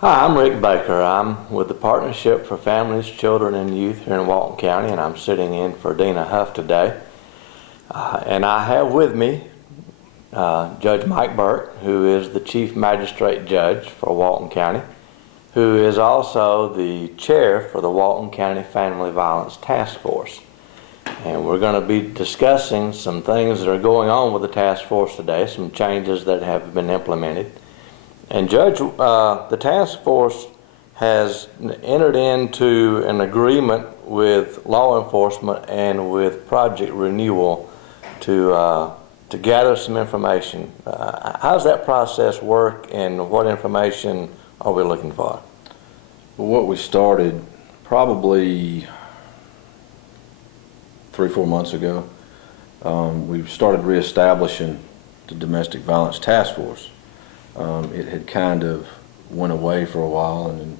Hi, I'm Rick Baker. I'm with the Partnership for Families, Children, and Youth here in Walton County, and I'm sitting in for Dina Huff today. And I have with me Judge Mike Burke, who is the Chief Magistrate Judge for Walton County, who is also the Chair for the Walton County Family Violence Task Force. And we're going to be discussing some things that are going on with the task force today, some changes that have been implemented. And Judge, the task force has entered into an agreement with law enforcement and with Project Renewal to gather some information. How does that process work, and what information are we looking for? Well, what we started probably 3-4 months ago, we started reestablishing the Domestic Violence Task Force. It had kind of went away for a while, and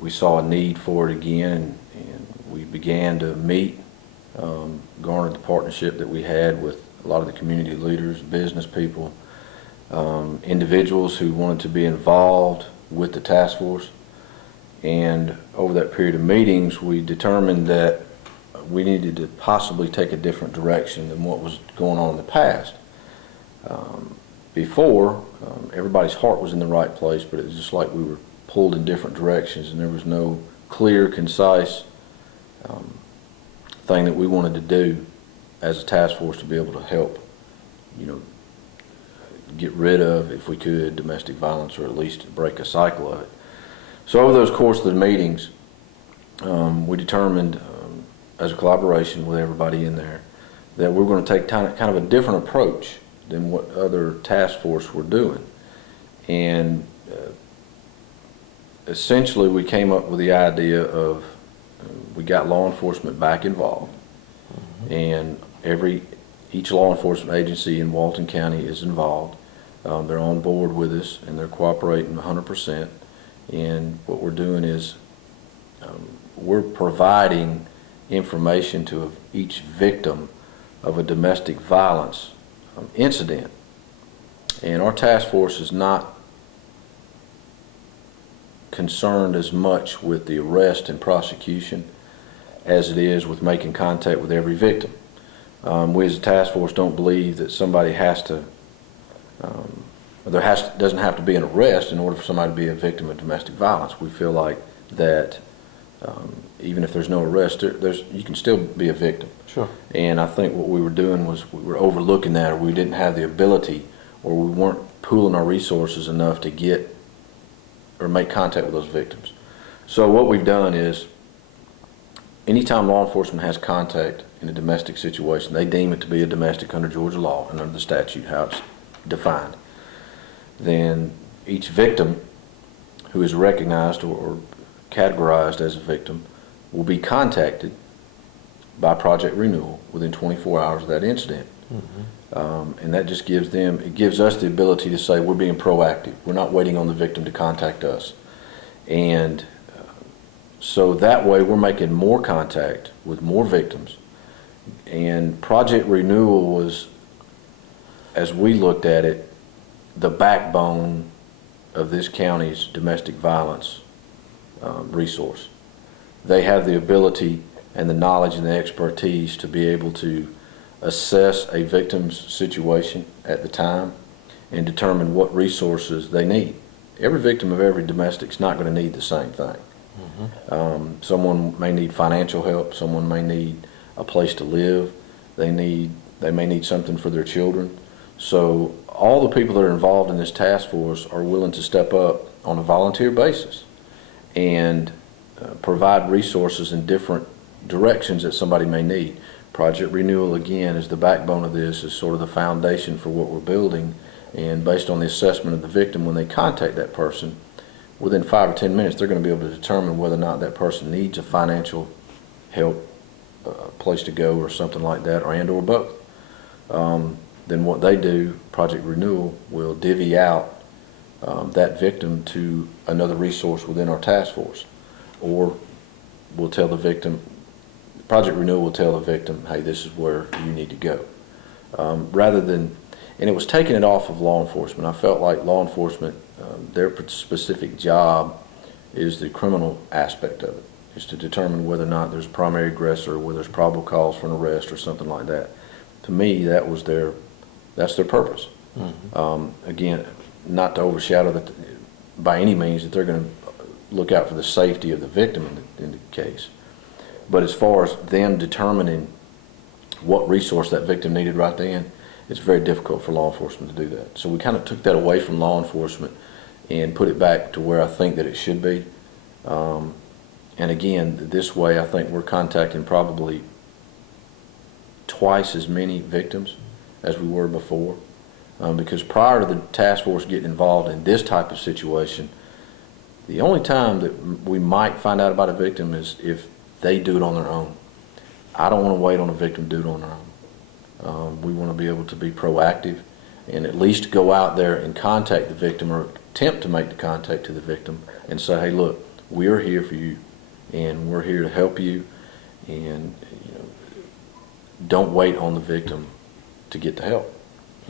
we saw a need for it again, and we began to meet, garnered the partnership that we had with a lot of the community leaders, business people, individuals who wanted to be involved with the task force. And over that period of meetings, we determined that we needed to possibly take a different direction than what was going on in the past. Before, everybody's heart was in the right place, but it was just like we were pulled in different directions, and there was no clear, concise thing that we wanted to do as a task force to be able to help, get rid of, if we could, domestic violence, or at least break a cycle of it. So over those course of the meetings, we determined, as a collaboration with everybody in there, that we're going to take kind of a different approach than what other task force were doing. And essentially we came up with the idea of, we got law enforcement back involved. And each law enforcement agency in Walton County is involved. They're on board with us, and they're cooperating 100%. And what we're doing is we're providing information to each victim of a domestic violence incident. And our task force is not concerned as much with the arrest and prosecution as it is with making contact with every victim. We as a task force don't believe that somebody has to, doesn't have to be an arrest in order for somebody to be a victim of domestic violence. We feel like that even if there's no arrest, you can still be a victim. Sure. And I think what we were doing was we were overlooking that, or we didn't have the ability, or we weren't pooling our resources enough to get or make contact with those victims. So what we've done is, anytime law enforcement has contact in a domestic situation, they deem it to be a domestic under Georgia law and under the statute, how it's defined. Then each victim who is recognized or categorized as a victim will be contacted by Project Renewal within 24 hours of that incident. And that just gives us the ability to say we're being proactive. We're not waiting on the victim to contact us. And so that way we're making more contact with more victims. And Project Renewal was, as we looked at it, the backbone of this county's domestic violence resource. They have the ability and the knowledge and the expertise to be able to assess a victim's situation at the time and determine what resources they need. Every victim of every domestic is not going to need the same thing. Someone may need financial help, someone may need a place to live, they may need something for their children. So all the people that are involved in this task force are willing to step up on a volunteer basis and provide resources in different directions that somebody may need. Project Renewal, again, is the backbone of this, is sort of the foundation for what we're building. And based on the assessment of the victim, when they contact that person, within 5 or 10 minutes, they're going to be able to determine whether or not that person needs a financial help, a place to go or something like that, or both. Then what they do, Project Renewal will divvy out that victim to another resource within our task force. Or we'll tell the victim, Project Renewal will tell the victim, hey, this is where you need to go. Rather than, And it was taking it off of law enforcement. I felt like law enforcement, their specific job is the criminal aspect of it, is to determine whether or not there's a primary aggressor, or whether there's probable cause for an arrest or something like that. To me, that's their purpose. Again, not to overshadow that by any means that they're going to look out for the safety of the victim in the case. But as far as them determining what resource that victim needed right then, it's very difficult for law enforcement to do that. So we kind of took that away from law enforcement and put it back to where I think that it should be. And again, this way I think we're contacting probably twice as many victims as we were before. Because prior to the task force getting involved in this type of situation, the only time that we might find out about a victim is if they do it on their own. I don't want to wait on a victim to do it on their own. We want to be able to be proactive and at least go out there and contact the victim, or attempt to make the contact to the victim and say, hey, look, we are here for you and we're here to help you, and don't wait on the victim to get the help.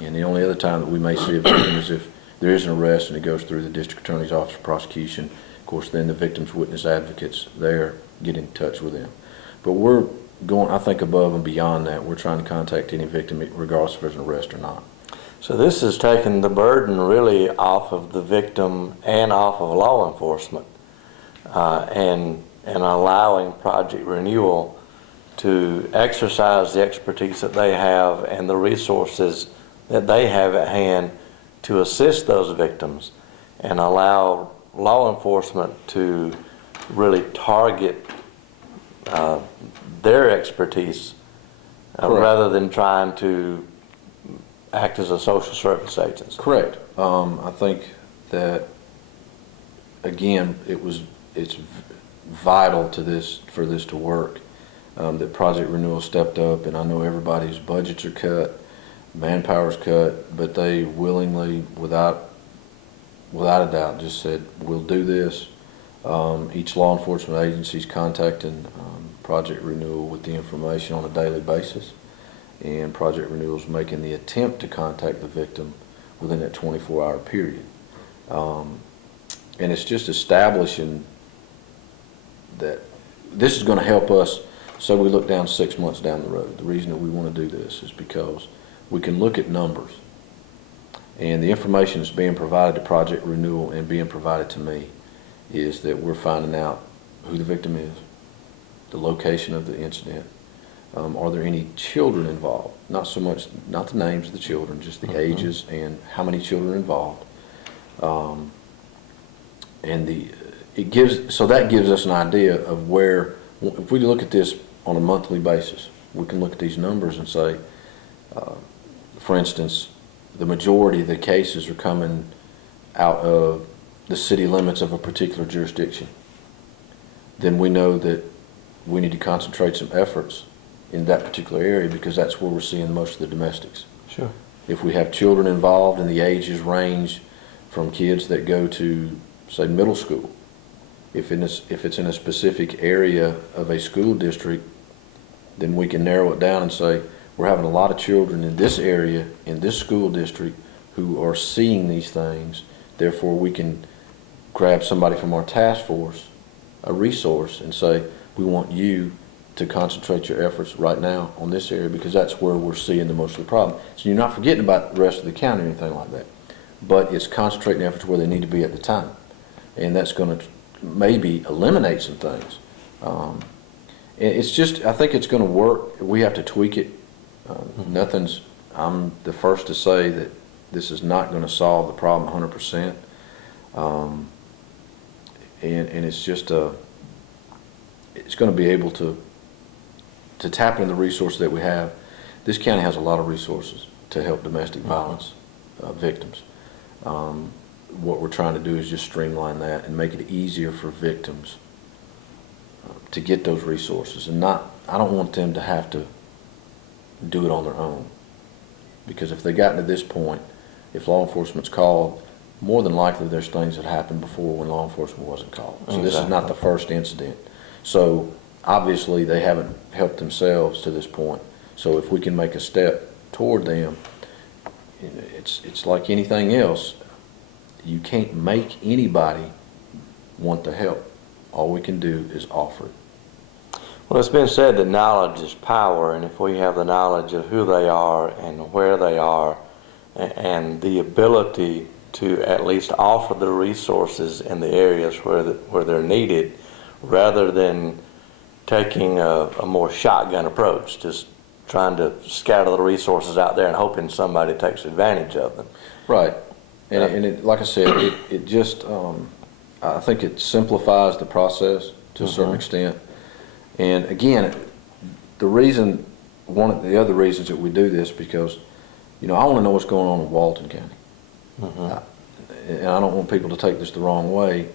And the only other time that we may see a victim is if there is an arrest and it goes through the district attorney's office of prosecution. Of course, then the victim's witness advocates there get in touch with them. But we're going, I think, above and beyond that. We're trying to contact any victim regardless if there's an arrest or not. So this has taken the burden really off of the victim and off of law enforcement, and allowing Project Renewal to exercise the expertise that they have and the resources that they have at hand to assist those victims, and allow law enforcement to really target their expertise rather than trying to act as a social service agency. Correct. I think that, again, it's vital to this, for this to work, that Project Renewal stepped up, and I know everybody's budgets are cut, manpower's cut, but they willingly, without a doubt, just said, we'll do this. Each law enforcement agency is contacting Project Renewal with the information on a daily basis, and Project Renewal is making the attempt to contact the victim within that 24-hour period. And it's just establishing that this is going to help us. So we look down 6 months down the road. The reason that we want to do this is because we can look at numbers, and the information that's being provided to Project Renewal and being provided to me is that we're finding out who the victim is, the location of the incident, are there any children involved? Not so much, not the names of the children, just the ages and how many children are involved. And so that gives us an idea of where, if we look at this on a monthly basis, we can look at these numbers and say, for instance, the majority of the cases are coming out of the city limits of a particular jurisdiction. Then we know that we need to concentrate some efforts in that particular area, because that's where we're seeing most of the domestics. Sure. If we have children involved and the ages range from kids that go to, say, middle school, if it's in a specific area of a school district, then we can narrow it down and say, we're having a lot of children in this area, in this school district, who are seeing these things. Therefore, we can grab somebody from our task force, a resource, and say, we want you to concentrate your efforts right now on this area, because that's where we're seeing the most of the problem. So you're not forgetting about the rest of the county or anything like that, but it's concentrating efforts where they need to be at the time. And that's going to maybe eliminate some things. It's just, I think it's going to work. We have to tweak it. I'm the first to say that this is not going to solve the problem 100%. And it's just it's going to be able to tap into the resources that we have. This county has a lot of resources to help domestic violence victims. What we're trying to do is just streamline that and make it easier for victims to get those resources, and I don't want them to have to do it on their own, because if they got to this point, if law enforcement's called, more than likely there's things that happened before when law enforcement wasn't called. So This is not the first incident. So obviously they haven't helped themselves to this point. So if we can make a step toward them, it's like anything else. You can't make anybody want the help. All we can do is offer it. Well, it's been said that knowledge is power, and if we have the knowledge of who they are and where they are, and the ability to at least offer the resources in the areas where they're needed, rather than taking a more shotgun approach, just trying to scatter the resources out there and hoping somebody takes advantage of them. Right. And it, like I said, it just, I think it simplifies the process to a certain extent. And again, one of the other reasons that we do this, because, I want to know what's going on in Walton County. And I don't want people to take this the wrong way,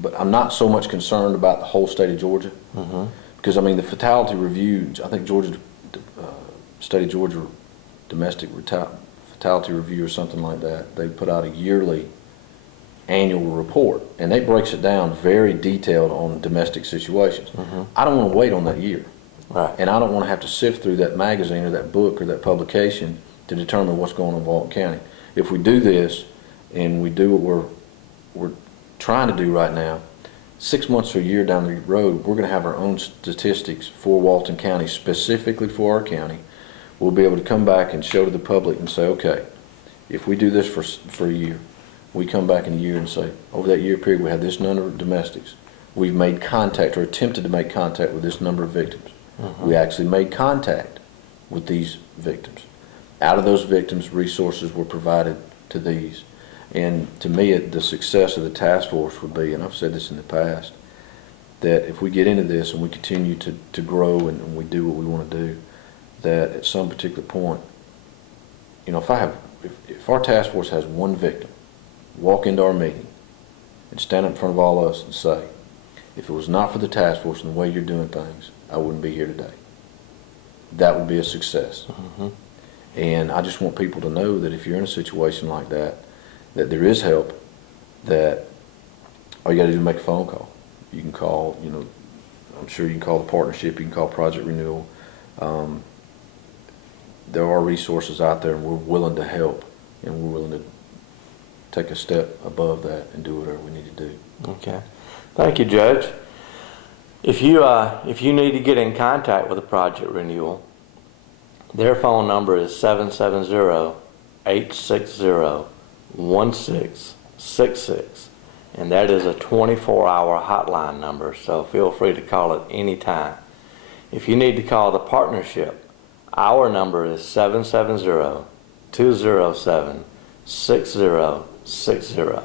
but I'm not so much concerned about the whole state of Georgia. Because, the fatality review, I think state of Georgia domestic fatality review or something like that, they put out a yearly annual report, and they breaks it down very detailed on domestic situations. I don't want to wait on that year. Right. And I don't want to have to sift through that magazine or that book or that publication to determine what's going on in Walton County. If we do this, and we do what we're trying to do right now, 6 months or a year down the road, we're going to have our own statistics for Walton County, specifically for our county. We'll be able to come back and show to the public and say, okay, if we do this for a year, we come back in a year and say, over that year period, we had this number of domestics. We've made contact or attempted to make contact with this number of victims. We actually made contact with these victims. Out of those victims, resources were provided to these. And to me, the success of the task force would be, and I've said this in the past, that if we get into this and we continue to grow and we do what we want to do, that at some particular point, if our task force has one victim walk into our meeting and stand up in front of all of us and say, if it was not for the task force and the way you're doing things, I wouldn't be here today, that would be a success. And I just want people to know that if you're in a situation like that there is help, that all you got to do is make a phone call. You can call, I'm sure you can call the partnership, you can call Project Renewal. There are resources out there, and we're willing to help, and we're willing to take a step above that and do whatever we need to do. Okay. Thank you, Judge. If you need to get in contact with the Project Renewal, their phone number is 770-860-1666, and that is a 24-hour hotline number, so feel free to call it any time. If you need to call the partnership, our number is 770-207-6060.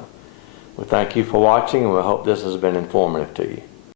We thank you for watching, and we hope this has been informative to you.